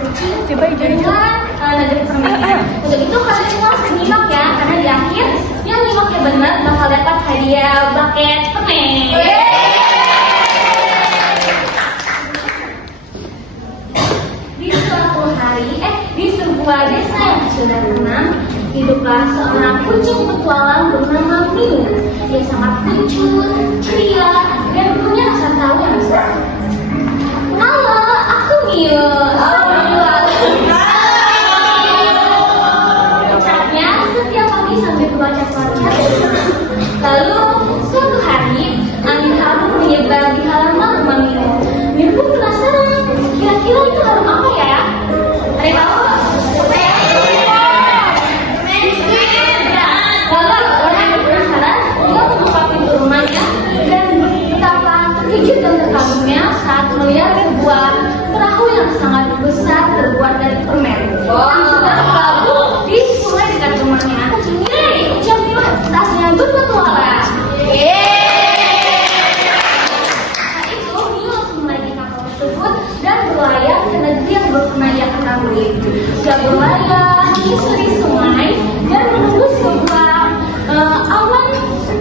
kucing dengan negeri permennya. Untuk itu kalian semua harus menyimak ya, karena di akhir yang nyimaknya benar bakal dapat hadiah bucket permen. Di sebuah desa yang sudah tenang, hiduplah seorang kucing petualang bernama Mio. Dia sangat lucu, ceria, dan punya rasa tahu yang besar. Halo, aku Mio. Ucapnya setiap pagi sambil membaca-baca. Lalu suatu hari, angin harum menyebar di halaman rumah Mio. Mio pun penasaran, kira-kira itu harum apa ya? Ada tahu? Lalu orang yang penasaran, dia membuka pintu rumahnya dan betapa terkejut dan terkagumnya saat melihat sebuah perahu yang sangat besar terbuat dari permen. Yang sedang berlabuh di sungai dekat rumahnya. Yeay, ucap Mio, saatnya berpetualang. Saat itu Mio langsung menaiki kapal tersebut dan berlayar ke negeri yang belum pernah ia ketahui. Dia berlayar menyusuri sungai dan menembus sebuah awan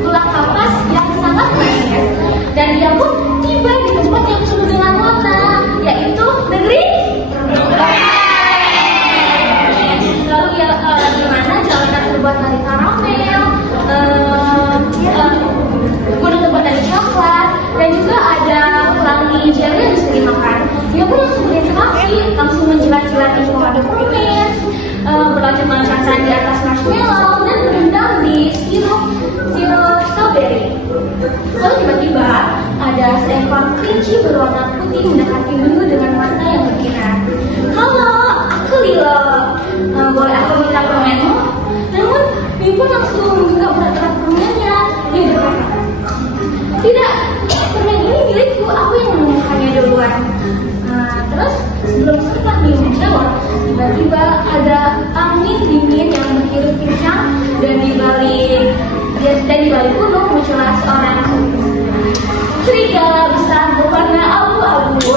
gelap kapas yang sangat manis. Dan dia pun tiba di tempat yang penuh dengan warna, yaitu negeri lalu dia di mana jalanan terbuat dari karamel, gunung terbuat dari coklat, dan juga ada pelangi jelly yang bisa dimakan. Dia pun langsung berinteraksi, langsung menjilat-jilat di bawah ada permen, berloncat-loncatan di atas marshmallow, dan berendam di sirup strawberry. Lalu tiba-tiba ada seekor kelinci berwarna putih mendekati Mio dengan mata yang berkinar. Halo, aku Lilo. Boleh aku minta permenmu? Namun Mio pun langsung membuka berat-berat permennya. Dia berkata, tidak, permen ini milikku, aku yang menemukannya duluan. Terus sebelum sempat Mio menjawab, tiba-tiba ada angin dingin yang bertiup kencang dan di balik gunung muncullah seorang serigala besar berwarna abu-abu.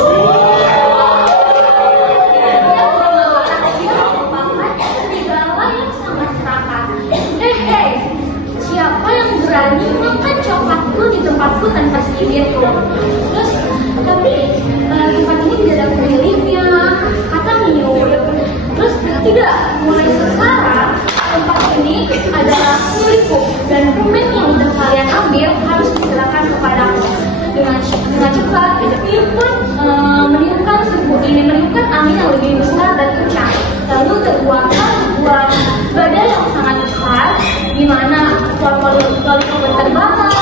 Serigala yang sangat serakah. Hei, siapa yang berani makan coklatku di tempatku tanpa seizinku? Terus, tapi tempat ini tidak ada pemiliknya, kata Mio. Terus tidak, mulai sekarang tempat ini adalah milikku dan permen yang udah kalian ambil harus diserahkan kepadaku. Dengan cepat, Mio pun meniupkan angin yang lebih besar dan kencang. Lalu terbuatlah sebuah badai yang sangat besar, di mana poli-poli terbakar,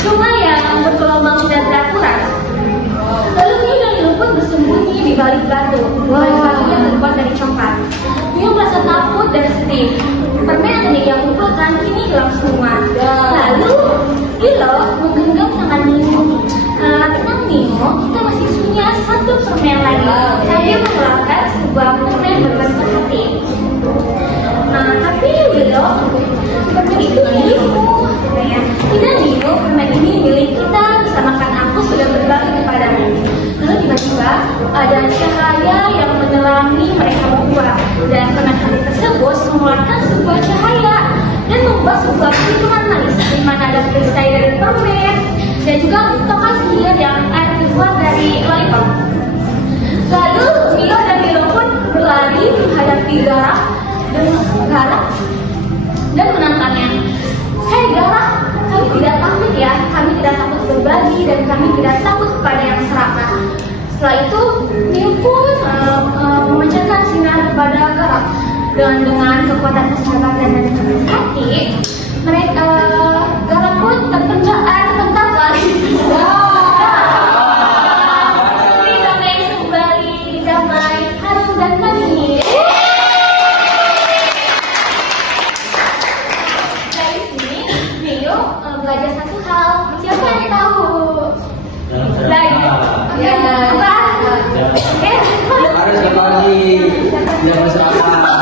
sungai yang bergelombang sudah terakuran. Lalu Mio dan Lilo pun bersembunyi di balik batu yang terbuat dari coklat. Mio merasa takut dan sedih. Permen yang tadi ia kumpulkan kini hilang semua. Lalu Lilo menggenggam tangan Mio. Tenang Mio, kita masih punya satu permen lagi. Sambil mengeluarkan sebuah permen berbentuk hati. Tapi Lilo, permen itu milikmu. Tidak Mio, permen ini milik kita. Bersamakan aku sudah berbagi kepadamu. Lalu tiba-tiba ada cahaya yang menerangi mereka berdua, dan permen hati tersebut mengeluarkan sebuah cahaya dan membuat sebuah perhitungan manis di mana ada perisai dari permen dan juga tokat sihir yang terbuat dari lollipop. Lalu Mio dan Lilo pun berlari menghadapi Garang dan menantangnya. Hei Garang, kami tidak takut ya, kami tidak takut berbagi dan kami tidak takut kepada yang serakah. Setelah itu Mio pun memancarkan sinar kepada Garang dengan kekuatan persahabatan dan hati. Garang pun terpental lari. Damai kembali, damai, harum dan manis. Dari sini Mio belajar satu hal. Siapa yang tahu? Belajar. Apa? Harus lagi. Jangan salah.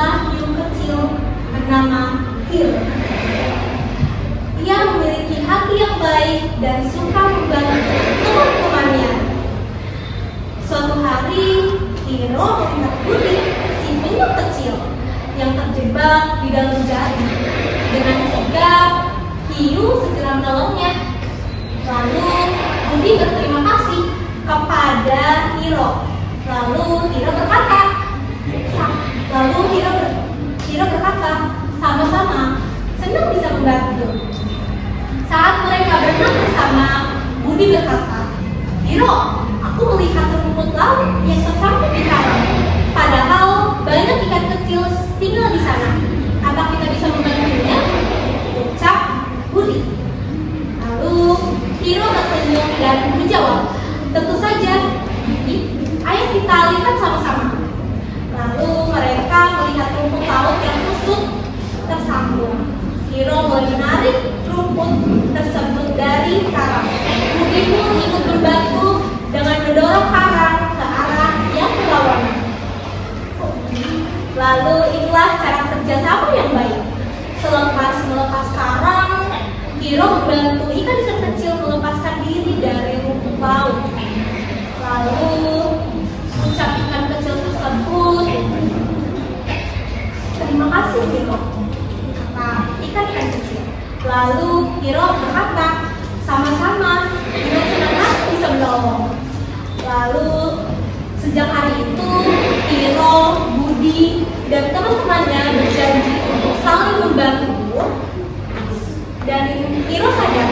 hiduplah hiu kecil bernama Hiro. Ia memiliki hati yang baik dan suka membantu teman-temannya. Suatu hari, Hiro melihat Budi, si penyu kecil, yang terjebak di dalam jaring. Dengan sigap, hiu segera menolongnya. Lalu, Budi berterima kasih kepada Hiro. Lalu Hiro berkata, sama-sama, senang bisa membantu. Saat mereka berenang bersama, Budi berkata, Hiro, aku melihat rumput laut yang tersangkut di karang. Padahal banyak ikan kecil tinggal di sana. Apa kita bisa membantunya? Ucap Budi. Lalu Hiro tersenyum dan menjawab, tentu saja, Budi. Ayo kita lihat sama-sama. Lalu mereka melihat rumput laut yang kusut tersambung. Hiro mulai menarik rumput tersebut dari karang. Budi pun ikut membantu dengan mendorong karang ke arah yang berlawanan. Lalu inilah cara kerjasama yang baik. Selepas melepas karang, Hiro membantu ikan kecil melepaskan diri dari rumput laut. Lalu ucap ikan kecil tersebut, terima kasih Hiro, kata ikan kecil. Lalu Hiro berkata, sama-sama, Hiro senang hati bisa menolong. Lalu sejak hari itu, Hiro, Budi, dan teman-temannya berjanji untuk saling membantu. Dan Hiro sadar,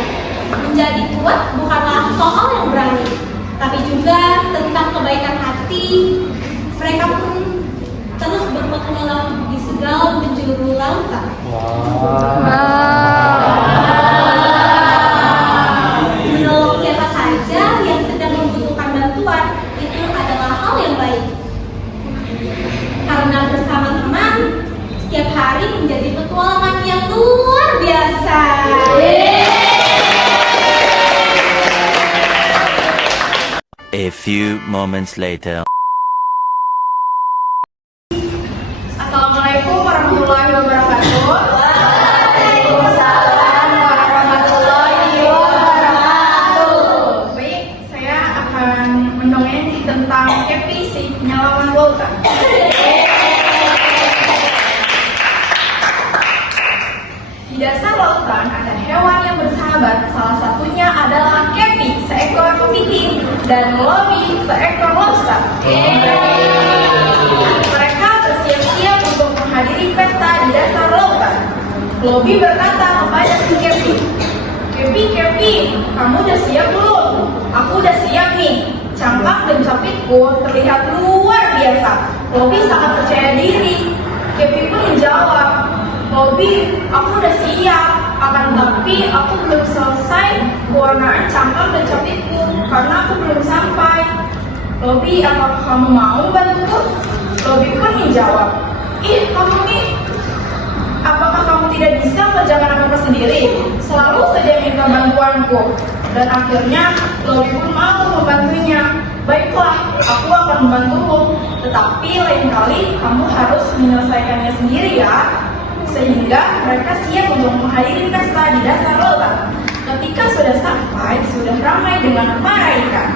menjadi kuat bukanlah soal yang berani, tapi juga tentang kebaikan hati. Mereka pun terus berpetualang di segala penjuru lautan. Menolong siapa saja yang sedang membutuhkan bantuan itu adalah hal yang baik. Karena bersama teman, setiap hari menjadi petualangan yang luar biasa. A few moments later. Assalamualaikum warahmatullahi wabarakatuh. Waalaikumsalam warahmatullahi wabarakatuh. Baik, saya akan mendongeng tentang Kepi si penyelaman lautan. Di dasar lautan ada hewan yang bersahabat. Salah satunya adalah Kepi, seekor kepiting, dan Lobi, seekor lobster. Mereka bersiap-siap untuk menghadiri pesta di dasar lautan. Lobi berkata kepada si Kepi, Kepi, kamu udah siap belum? Aku udah siap nih. Cangkang dan capitku terlihat luar biasa. Lobi sangat percaya diri. Kepi pun menjawab, Lobi, aku udah siap. Akan tetapi aku belum selesai pewarnaan cangkang dan capitku karena aku belum sampai. Lobi, apakah kamu mau bantu? Lobi pun menjawab, kamu nih, apakah kamu tidak bisa mengerjakan apa-apa sendiri? Selalu saja minta bantuanku. Dan akhirnya Lobi pun mau membantunya. Baiklah, aku akan membantumu. Tetapi lain kali kamu harus menyelesaikannya sendiri ya. Sehingga mereka siap untuk menghadiri pesta di dasar lautan. Ketika sudah sampai, sudah ramai dengan para ikan.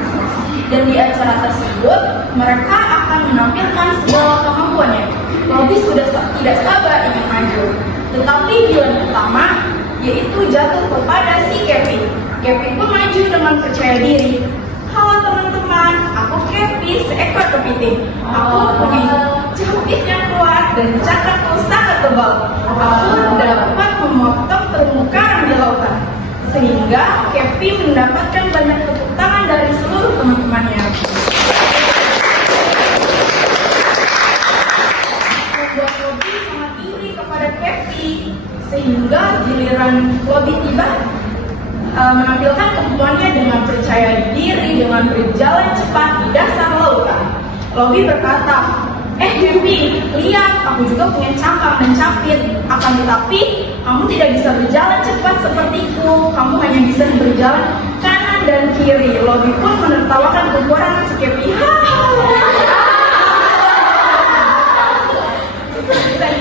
Dan di acara tersebut, mereka akan menampilkan segala kemampuannya. Lobi sudah tidak sabar ingin maju. Tetapi pilihan pertama, yaitu jatuh kepada si Kepi. Kepi pun maju dengan percaya diri. Halo teman-teman, aku Kepi, seekor kepiting. Aku punya capit yang kuat dan cakapku sangat tebal. Aku dapat memotong terumbu karang di lautan. Sehingga Kepi mendapatkan banyak tepuk tangan dari seluruh teman-temannya. Membuat Lobi sangat iri kepada Kepi. Sehingga giliran Lobi tiba, menampilkan kemampuannya dengan percaya diri, dengan berjalan cepat di dasar lautan. Lobi berkata, Kepi, lihat, aku juga punya cangkang dan capit. Akan tetapi, kamu tidak bisa berjalan cepat sepertiku. Kamu hanya bisa berjalan kanan dan kiri. Lobi pun menertawakan kekurangan si Kepi. Saya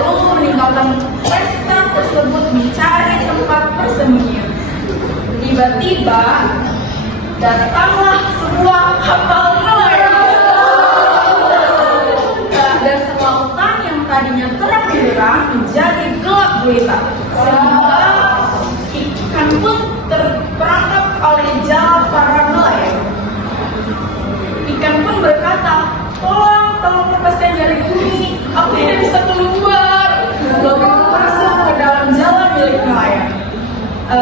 lalu meninggalkan pesta tersebut mencari tempat persembunyian. Tiba-tiba datanglah sebuah kapal nelayan dan lautan yang tadinya terang benderang menjadi gelap gulita, sehingga ikan pun terperangkap oleh jala para nelayan. Ikan pun berkata, tolong lepaskan dari bumi, aku tidak bisa keluar. Lalu masuk ke dalam jala milik nelayan.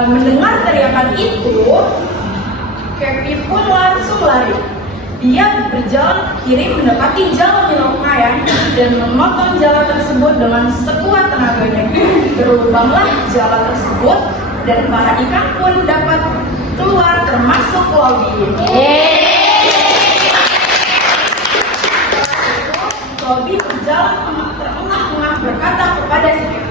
Mendengar teriakan itu, Kepi pun langsung lari. Dia berjalan ke kiri mendekati jala milik nelayan dan memotong jala tersebut dengan sekuat tenaganya. Berlubanglah jala tersebut dan para ikan pun dapat keluar termasuk Lobby. Lobby berjalan terengah-engah berkata kepada si Kepi,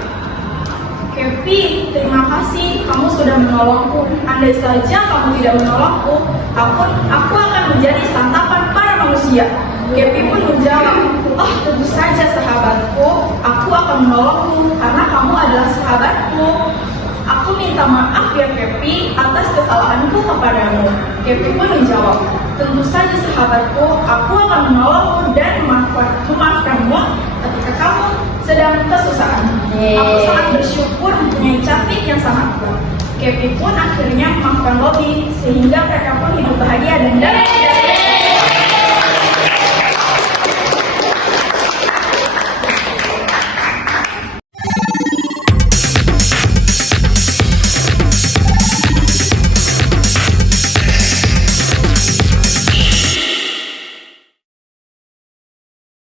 Kepi, terima kasih kamu sudah menolongku. Andai saja kamu tidak menolongku, aku akan menjadi santapan para manusia. Kepi pun menjawab, oh tentu saja sahabatku, aku akan menolongmu karena kamu adalah sahabatku. Aku minta maaf ya Kepi atas kesalahanku kepadamu. Kepi pun menjawab, tentu saja sahabatku, aku akan menolongmu dan memaafkanmu ketika kamu sedang kesusahan. Aku sangat bersyukur mempunyai cantik yang sangat kuat. Kepi pun akhirnya memaafkan Lobby sehingga mereka pun hidup bahagia dan damai.